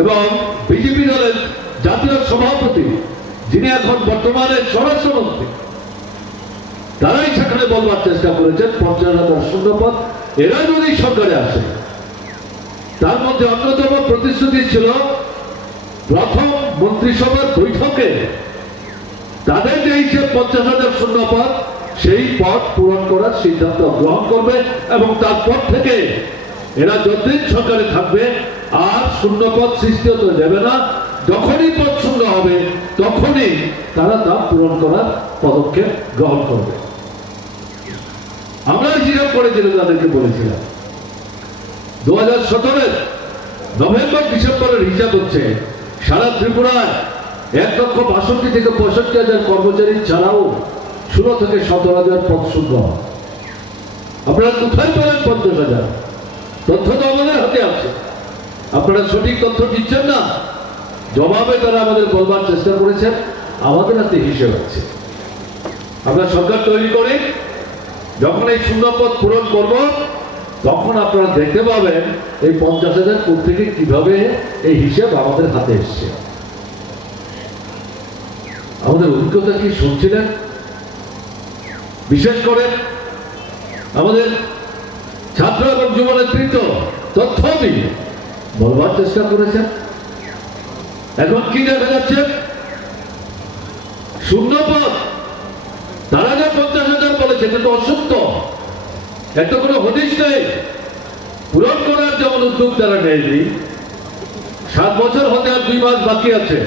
এবং বিজেপি দলের জাতীয় সভাপতি, যিনি এখন বর্তমানে স্বরাষ্ট্রমন্ত্রী, তারাই সেখানে বলবার চেষ্টা করেছেন 50,000 শূন্যপদ এরা যদি সরকারে আসে। তার মধ্যে অন্যতম প্রতিশ্রুতি ছিল প্রথম মন্ত্রিসভার বৈঠকে তাদের যে হিসেবে 50,000 শূন্যপদ সেই পদ পূরণ করার সিদ্ধান্ত গ্রহণ করবে এবং তারপর থেকে এরা যতদিন সরকারে থাকবে আর শূন্যপদ সৃষ্টি হতে দেবে না। যখনই পদ শূন্য হবে তখনই তারা তা পূরণ করার পদক্ষেপ গ্রহণ করবে। আমরা হিসাব করেছিলাম, তাদেরকে বলেছিলাম 2017 নভেম্বর ডিসেম্বরের হিসাব হচ্ছে সারা ত্রিপুরায় 1,62,000 থেকে 65,000 কর্মচারী ছাড়াও 16 থেকে 17,000 পদ শূন্য। আপনারা কোথায় পেলেন 50,000? তথ্য তো আমাদের হাতে আছে, আপনারা সঠিক তথ্য দিচ্ছেন না। জবাবে তারা আমাদের বলবার চেষ্টা করেছেন আমাদের হাতে হিসেব আছে। আমরা সরকার তৈরি করে যখন এই শূন্যপদ পূরণ করব তখন আপনারা দেখতে পাবেন এই 50,000 কোথা থেকে কিভাবে এই হিসেব আমাদের হাতে এসছে। আমাদের অভিজ্ঞতা কি শুনছিলেন? বিশেষ করে আমাদের ছাত্র এবং যুব নেতৃত্ব তথ্য দিয়ে বলবার চেষ্টা করেছেন। এখন কি দেখা যাচ্ছে? শূন্যপদ তারা যে 50,000 বলেছে কিন্তু অসত্য, এত কোনো হদিশ নেই। পূরণ করার যেমন উদ্যোগ তারা নেয়নি। 7 বছর হতে আর 2 মাস বাকি আছে।